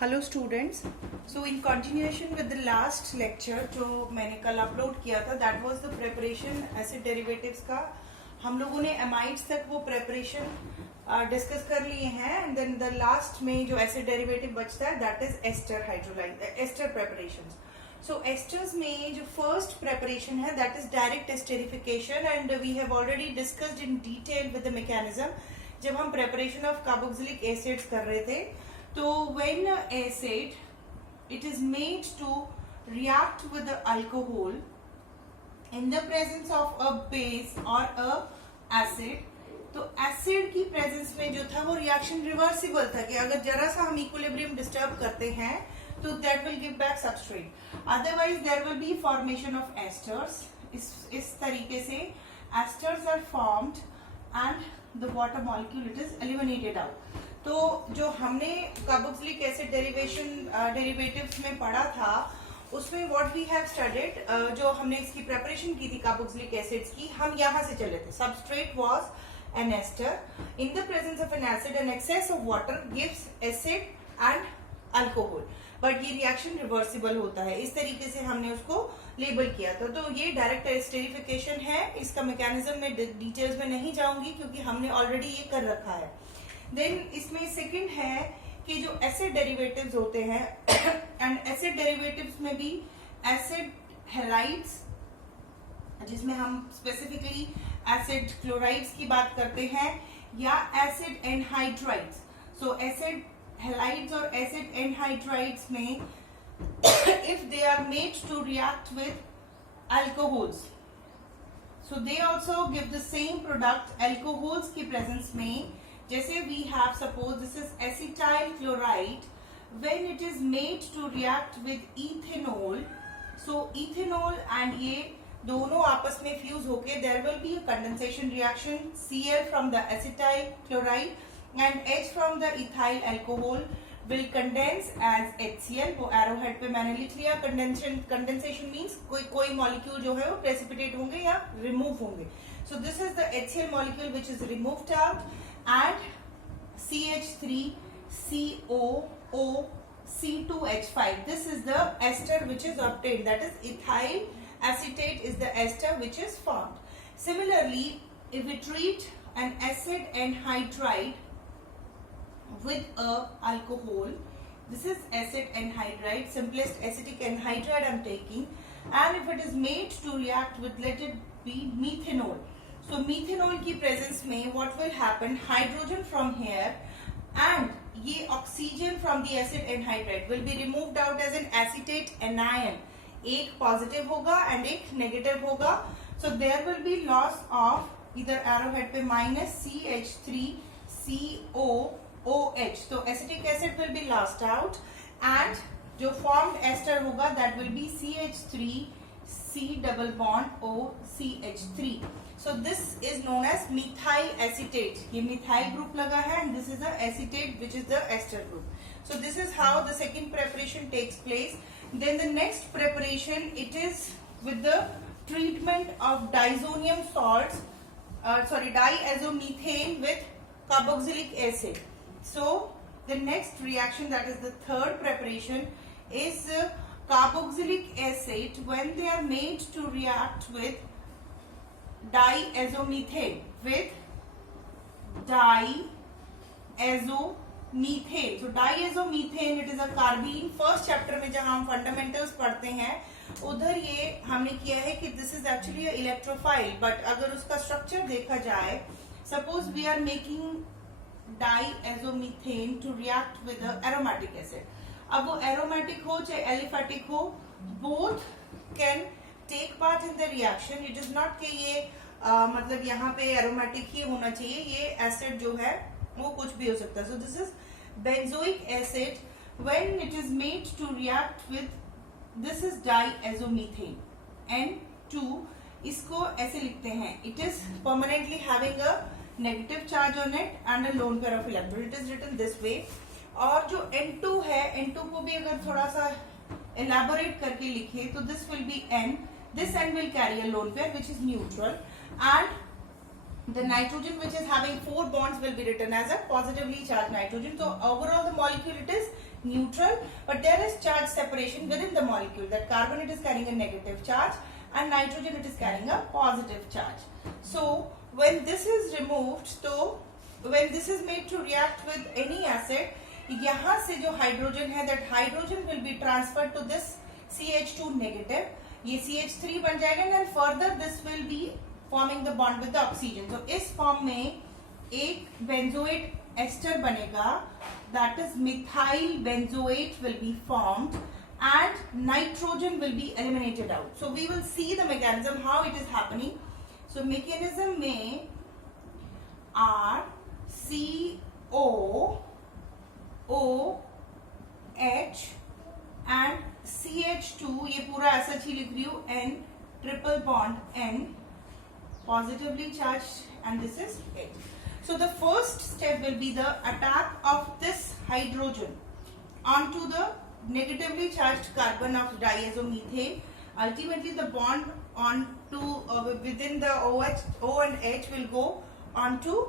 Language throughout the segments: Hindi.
Hello students, so in continuation with the last lecture जो मैंने कल अपलोड किया था, that was the preparation acid derivatives का। हम लोगों ने एमाइड्स तक वो प्रिपरेशन डिस्कस कर लिए हैं एंड देन द लास्ट में जो एसिड डेरिवेटिव बचता है that is ester hydrolyse ester preparations. So esters में जो फर्स्ट प्रिपरेशन है that is direct esterification and we have already discussed in detail with the mechanism जब हम प्रिपरेशन ऑफ कार्बोक्सिलिक एसिड्स कर रहे थे। So when acid it is made to react with the alcohol in the presence of a base or a acid, तो एसिड की प्रेजेंस में जो था वो रिएक्शन रिवर्सिबल था कि अगर जरा सा हम इक्विलिब्रियम डिस्टर्ब करते हैं तो that will give back substrate, otherwise there will be formation of esters. इस तरीके से esters are formed and the water molecule it is eliminated out. तो जो हमने कार्बोक्सिलिक एसिड डेरिवेटिव्स में पढ़ा था उसमें व्हाट वी हैव स्टडीड, जो हमने इसकी प्रिपरेशन की थी कार्बोक्सिलिक एसिड्स की, हम यहाँ से चले थे। Substrate was an ester in the presence of an acid an excess of water gives acid and alcohol, but ये रिएक्शन रिवर्सिबल होता है। इस तरीके से हमने उसको लेबल किया था। तो ये डायरेक्ट एस्टेरिफिकेशन है। इसका मैकेनिज्म में डिटेल्स में नहीं जाऊंगी क्योंकि हमने ऑलरेडी ये कर रखा है। देन इसमें सेकंड है कि जो एसिड डेरिवेटिव्स होते हैं एंड एसिड डेरिवेटिव्स में भी एसिड हैलाइड्स, जिसमें हम स्पेसिफिकली एसिड क्लोराइड्स की बात करते हैं, या acid anhydrides. So acid halides और एसिड एनहाइड्राइड्स में if they are made to react with alcohols, so they also give the same product alcohols की प्रेजेंस में। जैसे we have suppose this is acetyl chloride, when it is made to react with ethanol, so ethanol and ये दोनों आपस में फ्यूज होके there will be a condensation reaction, Cl from the acetyl chloride and H from the ethyl alcohol will condense as HCl। वो arrowhead पे मैंने लिख लिया। condensation means कोई मॉलिक्यूल जो है वो precipitate होंगे या remove होंगे। So this is the HCl molecule which is removed out and CH3COOC2H5, this is the ester which is obtained, that is ethyl acetate is the ester which is formed. Similarly, if we treat an acid anhydride with a alcohol, this is acid anhydride, simplest acetic anhydride I am taking, and if it is made to react with, let it be methanol, so methanol की presence में what will happen, hydrogen from here and ये oxygen from the acid anhydride will be removed out as an acetate anion। एक positive होगा and एक negative होगा, so there will be loss of either arrowhead पे minus CH3COOH, so acetic acid will be lost out and जो formed ester होगा that will be CH3C double bond OCH3। So this is known as methyl acetate। ये methyl group लगा है and this is the acetate which is the ester group। So this is how the second preparation takes place। Then the next preparation it is with the treatment of diazonium salts, diazomethane with carboxylic acid। So the next reaction, that is the third preparation, is carboxylic acid when they are made to react with diazomethane with diazomethane। So diazomethane it is a carbene। First chapter में जहां हम फंडामेंटल्स पढ़ते हैं उधर ये हमने किया है कि this is actually electrophile, but अगर उसका स्ट्रक्चर देखा जाए, suppose we are making diazomethane to react with the aromatic acid। अब वो aromatic हो चाहे aliphatic हो, both can take part in the reaction। it is not कि ये मतलब यहाँ पे aromatic ही होना चाहिए, ये acid जो है वो कुछ भी हो सकता है। so this is benzoic acid when it is made to react with, this is diazomethane N2। इसको ऐसे लिखते हैं, it is permanently having a negative charge on it and a lone pair of electron, it is written this way। और जो N2 है, N2 को भी अगर थोड़ा सा elaborate करके लिखे तो this will be N, this N will carry a lone pair which is neutral and the nitrogen which is having 4 bonds will be written as a positively charged nitrogen। so overall the molecule it is neutral, but there is charge separation within the molecule. That carbon, it is carrying a negative charge, and nitrogen, it is carrying a positive charge. So when this is removed, so when this is made to react with any acid, यहाँ से जो हाइड्रोजन है, that hydrogen will be transferred to this CH2 negative. ये CH3 बन जाएगा, and further this will be forming the bond with the oxygen. So इस फॉर्म में एक benzoate ester बनेगा, that is methyl benzoate will be formed, and nitrogen will be eliminated out. So we will see the mechanism how it is happening. So mechanism में R C O O H and CH2, ये पूरा ऐसा ही लिख रही हूँ, N triple bond N positively charged, and this is H. So the first step will be the attack of this hydrogen onto the negatively charged carbon of diazomethane. Ultimately the bond onto within the O and H will go onto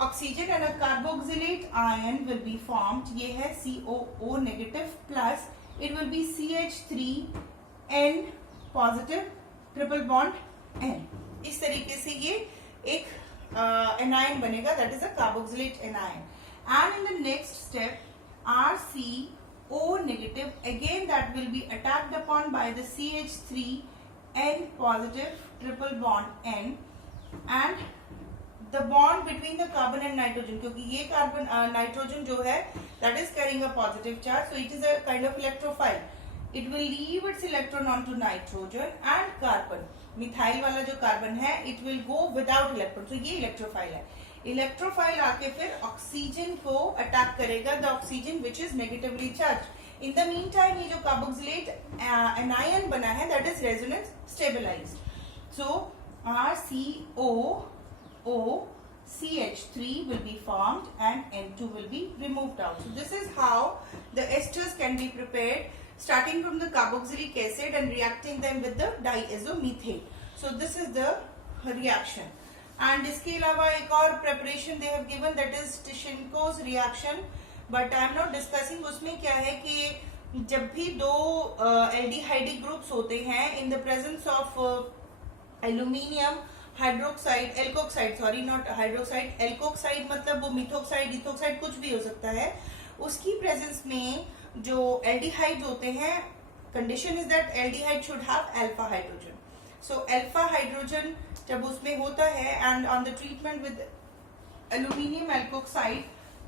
oxygen, and a carboxylate ion will be formed. ये है COO negative plus it will be CH3 N positive triple bond N. इस तरीके से ये एक anion बनेगा, that is a carboxylate anion. And in the next step RCO negative, again that will be attacked upon by the CH3 N positive triple bond N, and the bond between the carbon and nitrogen, क्योंकि ये carbon nitrogen जो है that is carrying a positive charge, so it is a kind of electrophile. It will leave its electron onto nitrogen, and carbon, methyl वाला जो कार्बन है, it will go without electron. So ये electrophile है. Electrophile आके फिर ऑक्सीजन को अटैक करेगा, the oxygen which is negatively charged. In the meantime ये जो carboxylate anion बना है, that is resonance stabilized. So RCO O CH3 will be formed and N2 will be removed out. So this is how the esters can be prepared, starting from the carboxylic acid and reacting them with the diazomethane. So this is the reaction. And इसके अलावा एक और preparation they have given, that is Tishenko's reaction, but I am not discussing. उसमें क्या है कि जब भी दो aldehyde groups होते हैं in the presence of aluminium hydroxide alkoxide, sorry not hydroxide, alkoxide मतलब वो मिथोक्साइड इथोक्साइड कुछ भी हो सकता है, उसकी प्रेजेंस में जो एल्डिहाइड्स होते हैं, condition is that aldehyde should have alpha hydrogen. So alpha hydrogen जब उसमें होता है, and on the treatment with aluminium alkoxide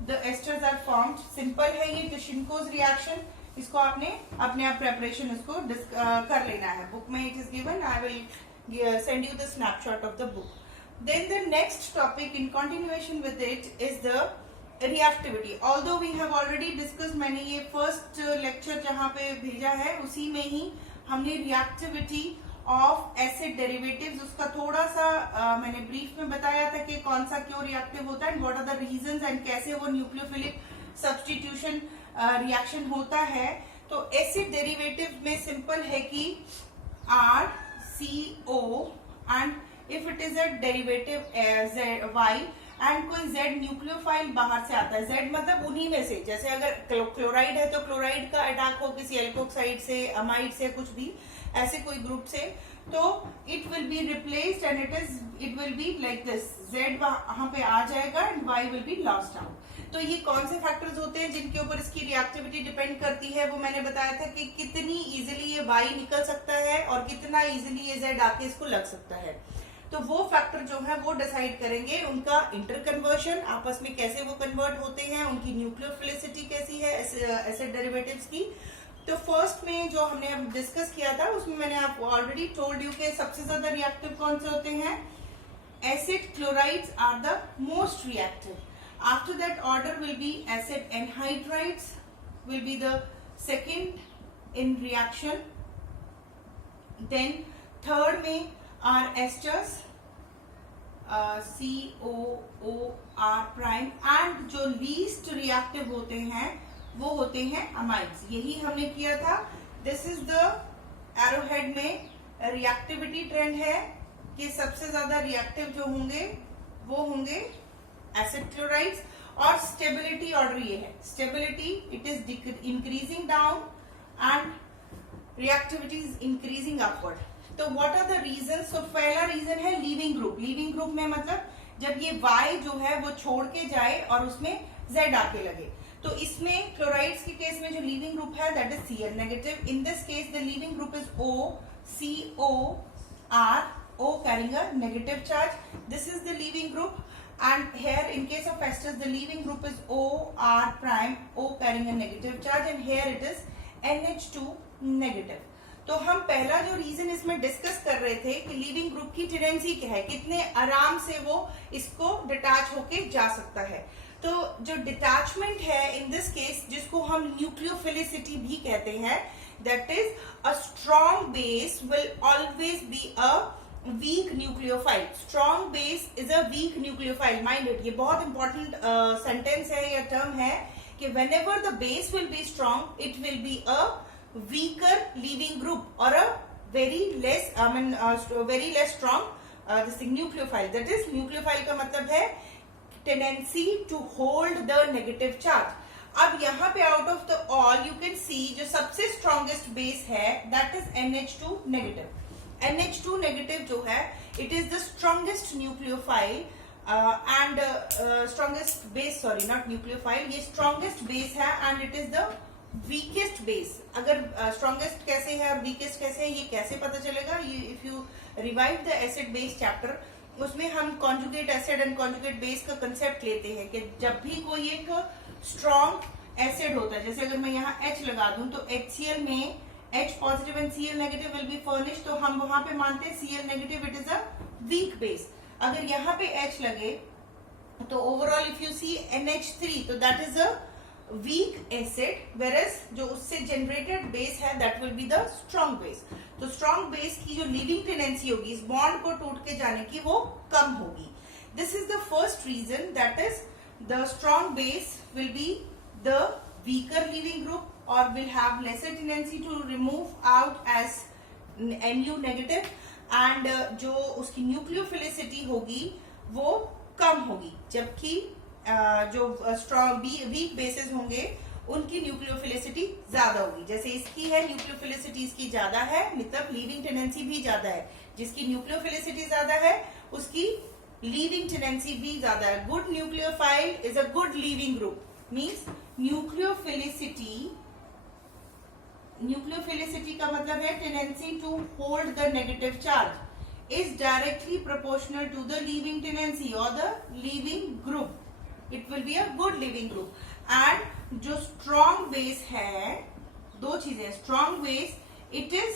the esters are formed. Simple है ये टिशेनकोज रिएक्शन, इसको आपने अपने आप प्रेपरेशन इसको कर लेना है. बुक में it is given, I will send you the snapshot of the book. Then the next topic in continuation with it is the reactivity. Although we have already discussed, मैंने ये first lecture जहाँ पे भेजा है उसी में ही हमने reactivity of acid derivatives उसका थोड़ा सा मैंने brief में बताया था कि कौन सा क्यों reactive होता है and what are the reasons and कैसे वो nucleophilic substitution reaction होता है. तो acid derivative में simple है कि R CO and if it is a derivative Z Y and कोई Z न्यूक्लियोफाइल बाहर से आता है. Z मतलब उन्हीं में से, जैसे अगर क्लोराइड है तो क्लोराइड का अटैक हो किसी एल्कोक्साइड से, अमाइड से, कुछ भी ऐसे कोई ग्रुप से, तो it will be replaced and it will be like this. Z वहां पे आ जाएगा and Y will be lost out. तो ये कौन से फैक्टर्स होते हैं जिनके ऊपर इसकी रिएक्टिविटी डिपेंड करती है, वो मैंने बताया था कि कितनी इजीली ये Y निकल सकता है और कितना इजीली ये Z आके इसको लग सकता है. तो वो फैक्टर जो है वो डिसाइड करेंगे उनका इंटरकन्वर्शन, आपस में कैसे वो कन्वर्ट होते हैं, उनकी न्यूक्लियोफिलिसिटी कैसी है एसिड डेरिवेटिव्स की. तो फर्स्ट में जो हमने अब डिस्कस किया था उसमें मैंने आपको ऑलरेडी टोल्ड यू कि सबसे ज्यादा रिएक्टिव कौन से होते हैं. Acid chlorides are the most reactive. After that order will be acid anhydrides will be the second in reaction. Then third में are esters COOR prime, and जो least reactive होते हैं वो होते हैं amides. यही हमने किया था. This is the arrowhead में reactivity trend है कि सबसे ज्यादा reactive जो होंगे वो होंगे एसिड क्लोराइड्स, और स्टेबिलिटी ऑर्डर ये है, stability it is increasing down and reactivity is increasing upward. तो व्हाट आर द रीजन? सो पहला रीजन है लीविंग ग्रुप. लीविंग ग्रुप में मतलब जब ये Y जो है वो छोड़ के जाए और उसमें Z आके लगे. तो इसमें क्लोराइड्स के केस में जो लीविंग ग्रुप है that is Cl negative. In this case the leaving group is OCOR, O carrying a negative charge. This is the leaving group. And here in case of esters the leaving group is OR prime, O carrying a negative charge, and here it is NH2 negative. तो हम पहला जो रीजन इसमें डिस्कस कर रहे थे कि लीविंग ग्रुप की टेंडेंसी क्या है, कितने आराम से वो इसको डिटैच होके जा सकता है. तो जो डिटैचमेंट है इन दिस केस जिसको हम न्यूक्लियोफिलिसिटी भी कहते हैं, that is a strong base will always be a weak nucleophile. Strong base is a weak nucleophile. Mind it, ये बहुत इंपॉर्टेंट सेंटेंस है या टर्म है कि whenever the base will be strong it will be a weaker leaving group or a very less strong this thing nucleophile. That is nucleophile का मतलब है tendency to hold the negative charge. अब यहाँ पे out of the all you can see जो सबसे strongest base है that is NH2 negative. NH2 negative जो है it is the strongest nucleophile and strongest base, sorry not nucleophile, ये strongest base है and it is the weakest base. अगर स्ट्रॉन्गेस्ट कैसे है और वीकेस्ट कैसे है ये कैसे पता चलेगा? If you revive the acid base chapter उसमें हम conjugate acid and conjugate base का कंसेप्ट लेते हैं कि जब भी कोई एक स्ट्रॉन्ग एसिड होता है, जैसे अगर मैं यहाँ H लगा दूं तो HCl में H positive and Cl negative will be furnish, तो हम वहां पे मानते हैं Cl negative it is a weak base. अगर यहाँ पे H लगे तो overall if you C NH3 तो that is a weak acid, whereas जो उससे generated base है that will be the strong base. तो strong base की जो leaving tendency होगी इस bond को टूट के जाने की वो कम होगी. This is the first reason, that is the strong base will be the weaker leaving group or will have lesser tendency to remove out as Nu negative and जो उसकी nucleophilicity होगी वो कम होगी, जबकि जो स्ट्रॉन्ग वीक बेसिस होंगे उनकी न्यूक्लियोफिलिसिटी ज्यादा होगी. जैसे इसकी है न्यूक्लियोफिलिसिटी इसकी ज्यादा है, मतलब लीविंग टेंडेंसी भी ज्यादा है. जिसकी न्यूक्लियोफिलिसिटी ज्यादा है उसकी लीविंग टेंडेंसी भी ज्यादा है. Good nucleophile is a good leaving group. Means nucleophilicity का मतलब है tendency to hold the negative charge is directly proportional to the leaving tendency और the leaving group. It will be a good leaving group. And जो strong base है, दो चीजें, strong base it is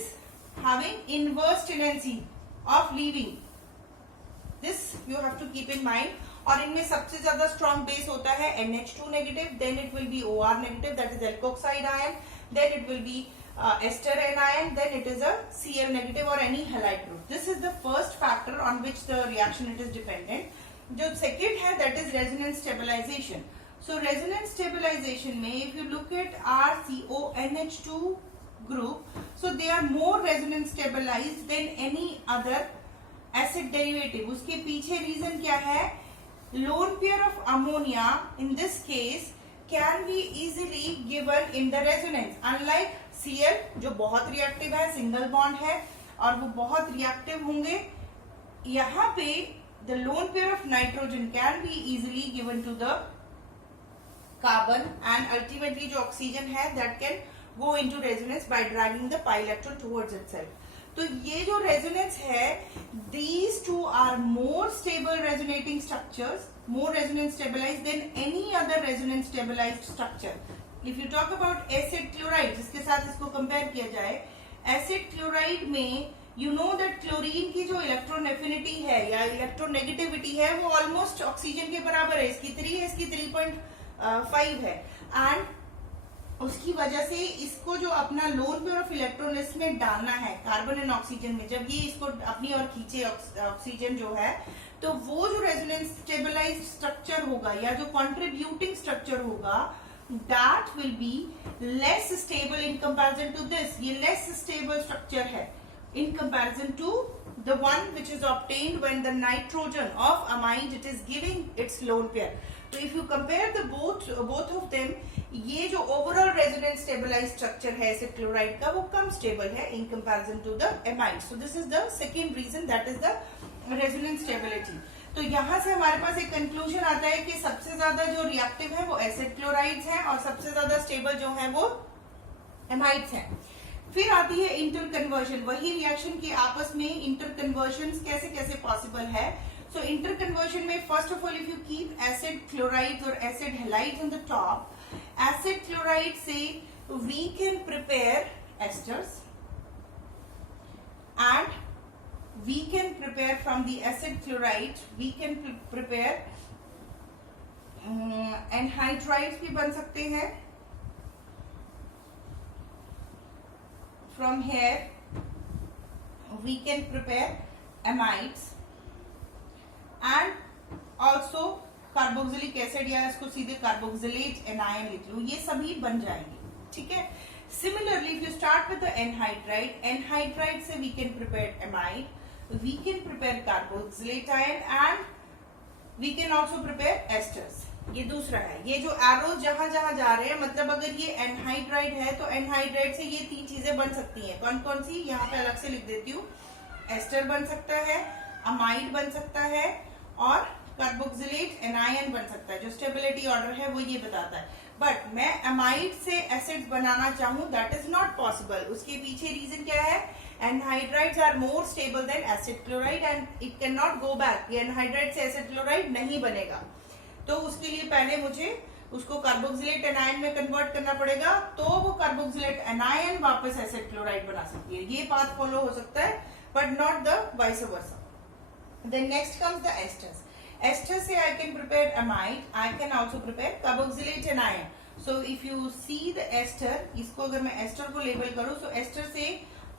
having inverse tendency of leaving. This you have to keep in mind. और इनमें सबसे ज्यादा strong base होता है NH2 negative, then it will be OR negative, that is alkoxide ion, then it will be ester anion, then it is a Cl negative or any halide group. This is the first factor on which the reaction it is dependent. जो सेकेंड है that is resonance stabilization. So resonance stabilization में if you look at RCONH2 group, so they are more resonance stabilized than any other acid derivative. उसके पीछे रीजन क्या है? lone pair of ammonia in this case can be easily given in the resonance, unlike Cl जो बहुत रिएक्टिव है, सिंगल बॉन्ड है और वो बहुत रिएक्टिव होंगे. यहाँ पे the lone pair of nitrogen can be easily given to the carbon and ultimately जो oxygen है that can go into resonance by dragging the pi electron towards itself. तो ये जो resonance है these two are more stable resonating structures, more resonance stabilized than any other resonance stabilized structure. If you talk about acid chloride जिसके साथ इसको compare किया जाए, acid chloride में you know that क्लोरीन की जो इलेक्ट्रॉन एफिनिटी है या इलेक्ट्रोनेगेटिविटी है वो ऑलमोस्ट ऑक्सीजन के बराबर है. इसकी 3 है, इसकी 3.5 है एंड उसकी वजह से इसको जो अपना लोन पेयर ऑफ इलेक्ट्रॉन इसमें डालना है कार्बन एंड ऑक्सीजन में, जब ये इसको अपनी ओर खींचे ऑक्सीजन जो है तो वो जो रेजोनेंस स्टेबलाइज्ड स्ट्रक्चर होगा या जो कंट्रीब्यूटिंग स्ट्रक्चर होगा that will be less stable in comparison to this. ये less stable structure है in comparison to the one which is obtained when the nitrogen of amide it is giving its lone pair. तो if you compare the both of them, ये जो ओवरऑल रेजोनेंस स्टेबलाइज्ड स्ट्रक्चर है एसिड क्लोराइड का वो कम स्टेबल है in comparison to the amide. So this is the second reason, that is the resonance stability. तो यहां से हमारे पास एक कंक्लूजन आता है कि सबसे ज्यादा जो रिएक्टिव है वो एसिड क्लोराइड्स हैं और सबसे ज्यादा स्टेबल जो है वो एमाइड्स हैं. फिर आती है इंटर कन्वर्जन. वही रिएक्शन के आपस में इंटर कन्वर्जन कैसे कैसे पॉसिबल है. सो इंटर कन्वर्जन में first of all if you keep acid chlorides और acid halides on the top, acid chloride से we can prepare esters and we can prepare from the acid chloride, we can prepare anhydrides भी बन सकते हैं. From here we can prepare amides and also carboxylic acid, या इसको सीधे carboxylate anion लिख लो, ये सभी बन जाएंगे. ठीक है. Similarly, if you start with the anhydride से we can prepare amide, we can prepare carboxylate ion and we can also prepare esters. ये दूसरा है. ये जो एरोज जहां जहां जा रहे हैं, मतलब अगर ये एनहाइड्राइड है तो एनहाइड्राइड से ये तीन चीजें बन सकती हैं. कौन कौन सी, यहाँ पे अलग से लिख देती हूँ. एस्टर बन सकता है, अमाइड बन सकता है और कार्बोक्सिलेट एनायन बन सकता है. जो स्टेबिलिटी ऑर्डर है वो ये बताता है. बट मैं अमाइड से एसिड्स बनाना चाहूँ, दैट इज नॉट पॉसिबल. उसके पीछे रीजन क्या है, anhydrides are more stable than acid chloride and it can not go back. ये एनहाइड्राइड से एसिड क्लोराइड नहीं बनेगा. तो उसके लिए पहले मुझे उसको कार्बोक्सिलेट एनायन में कन्वर्ट करना पड़ेगा, तो वो कार्बोक्सिलेट एनायन वापस एसिड क्लोराइड बना सकती है. ये पाथ फॉलो हो सकता है, but not the vice versa. Then next comes the esters. Ester से I can prepare amide, I can also prepare carboxylate anion. So if you see the ester, इसको अगर मैं एस्टर को लेबल करूं, सो एस्टर से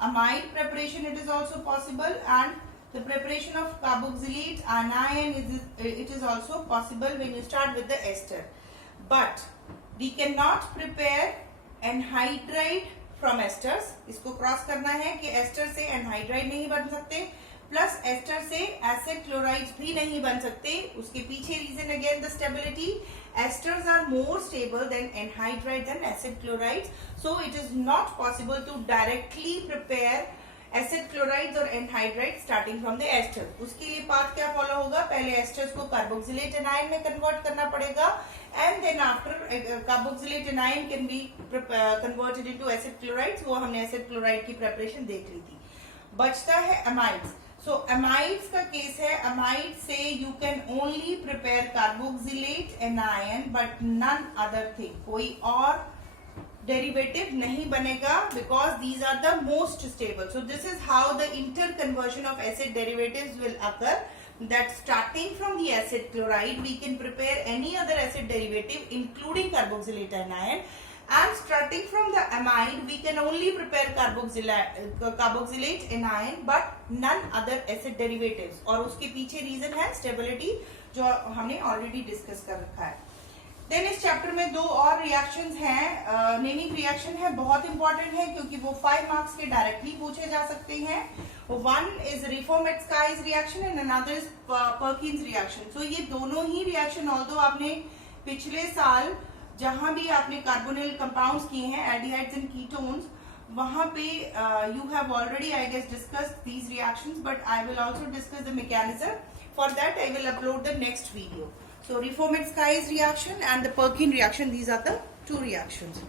amide preparation it is also possible and the preparation of carboxylate anion it is also possible when you start with the ester. But we cannot prepare anhydride from esters. इसको क्रॉस करना है कि एस्टर से एनहाइड्राइड नहीं बन सकते, प्लस एस्टर से एसिड क्लोराइड्स भी नहीं बन सकते. उसके पीछे reason again the stability. Esters are more stable than anhydrides and acid chlorides, so it is not possible to directly prepare acid chlorides और anhydride starting from the ester. उसके लिए पाथ क्या फॉलो होगा, पहले एस्टर्स को कार्बोक्सिलेट एनायन में कन्वर्ट करना पड़ेगा and then after carboxylate anion can be converted into acid chlorides. वो हमने एसिड क्लोराइड की प्रेपरेशन देख ली थी. बचता है अमाइड्स. सो अमाइड्स का केस है, अमाइड से you can only prepare carboxylate anion but none other thing. कोई और डेरिवेटिव नहीं बनेगा because these are the most stable. So this is how the interconversion of acid derivatives will occur, that starting from the acid chloride we can prepare any other acid derivative including carboxylate anion, and starting from the amide we can only prepare carboxylate anion but none other acid derivatives. और उसके पीछे रीजन है स्टेबिलिटी, जो हमने ऑलरेडी डिस्कस कर रखा है. देन इस चैप्टर में दो और रिएक्शंस हैं. नेमिंग रिएक्शन है, बहुत इंपॉर्टेंट है क्योंकि वो 5 मार्क्स के डायरेक्टली पूछे जा सकते हैं. One is Reformatsky's reaction and another is Perkin's reaction. So ये दोनों ही रिएक्शन, ऑल्दो आपने पिछले साल जहां भी आपने कार्बोनिल कंपाउंड्स किए हैं, एल्डिहाइड्स एंड कीटोन्स, वहां पे you have already I guess discussed these reactions, but I will also discuss the mechanism. For that I will upload the next video. So reformate reaction and the Perkin reaction, these are the two reactions.